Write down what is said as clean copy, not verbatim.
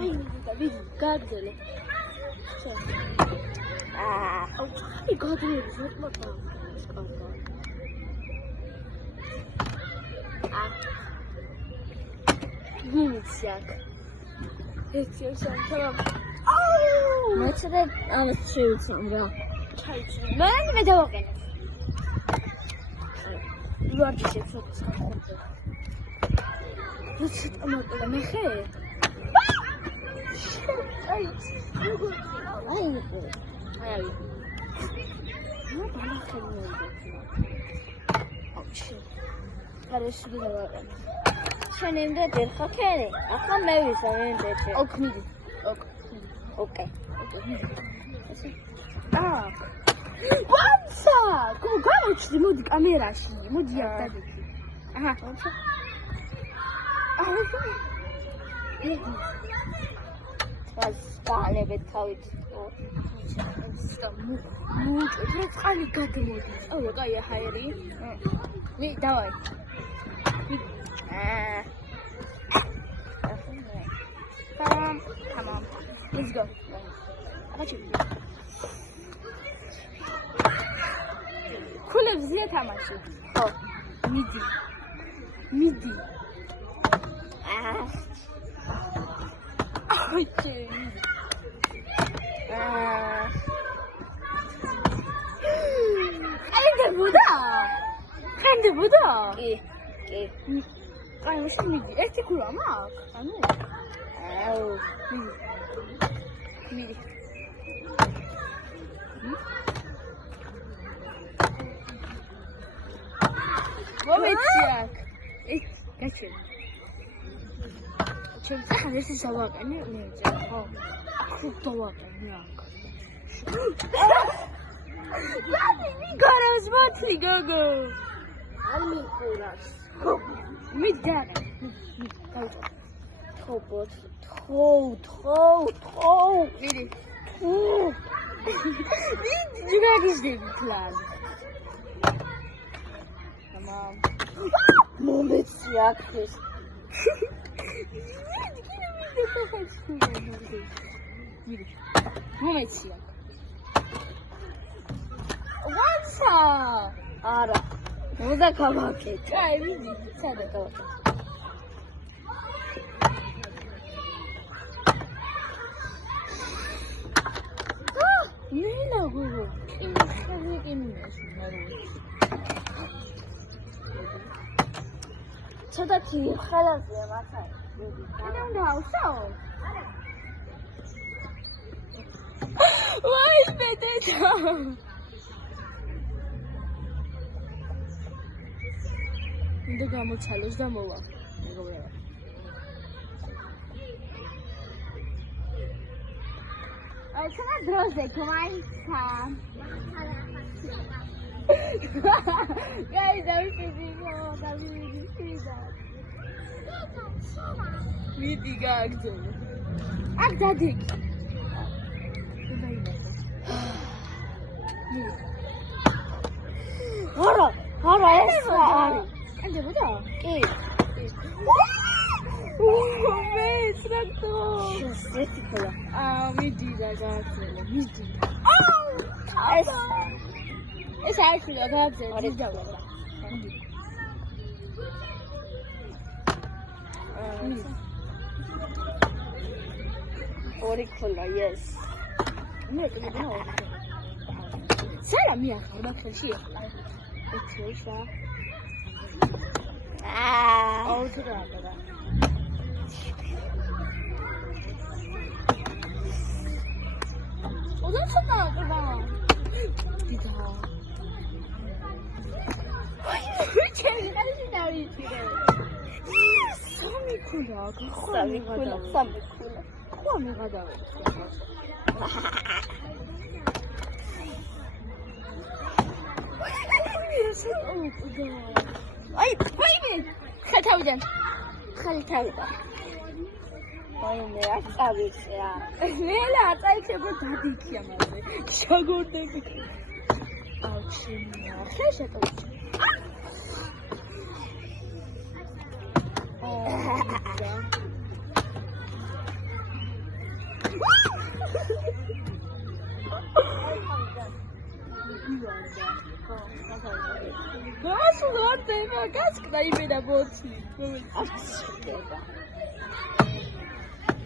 აი გაგდელე აი გაგდელე ზოტმოთა გიციაკ ეცი სამთავ მეცადე ამას შევიცამ რა ჩაიცი მე დავაყენე ვარჯიშე ცოტა ხოთე ვიცი ტომატა მე ხე აი ნუ ბალახები აუჩი კარეს გიდავაყენე შენ იმდენ ხოქენი ახლა მე ვისა მე იმდენ ოკნიდი ოკეი ვანცა გამოჩდი მოდი კამერაში მოდი აქ დადიქი აჰა ვასწავლებ თავით მუჭე წყალი გადმოდი წავა კაი ჰაერი მე დავაი come on let's go ქულებს ზია თამაში ხო მიდი აუჩი ხანდებოდა კი აი ესე მიდი ერთი ქულა მაქვს ანუ აუ მიდი მომეციაკ ეს გაჩვენ ჩვენ თან ეს დავაყენე მე ხო ხუთ დავაყენე აქ მიგარავს მოთლი გოგო არ მიყურავს მიგარა გავიწო თობოთ თო მიდი ჯიგაგიზდები თლან მამ მომეციაკ ეს მომეციაკ ვანცა არა მოდა გავაკეთე აი ვიდი სადა გავაკეთე ნენა გოგო ცოტათი ხალხია მათი არა უნდა ავსაო ვაი ბედეთა უნდა გამოჩალოს და მოვა მეგობრებო აი ცოტა დროზე გვაიცა Guys, I'm feeling old. I'm really feeling. Midi gagdo. Agdadik. Hara, essa. Ande boda? Ki. Vem, trato. Esse midi gagdo. Midi. Essa. Essa é a filha da Zé. Olha já. Auricular, yes. Meu, tu me deu. Será minha? Uma crescia. Deixa. Outra. Onde você tá? Samikula. Come vada. Ay, baby. Khatavdan. Ay, me aqavis ya. Nela, aqaikebo dadikya mase. Shagordები. Auchi, ხეშეტო. გასულ არ დაიმა გასკდა იმენა ბოთი.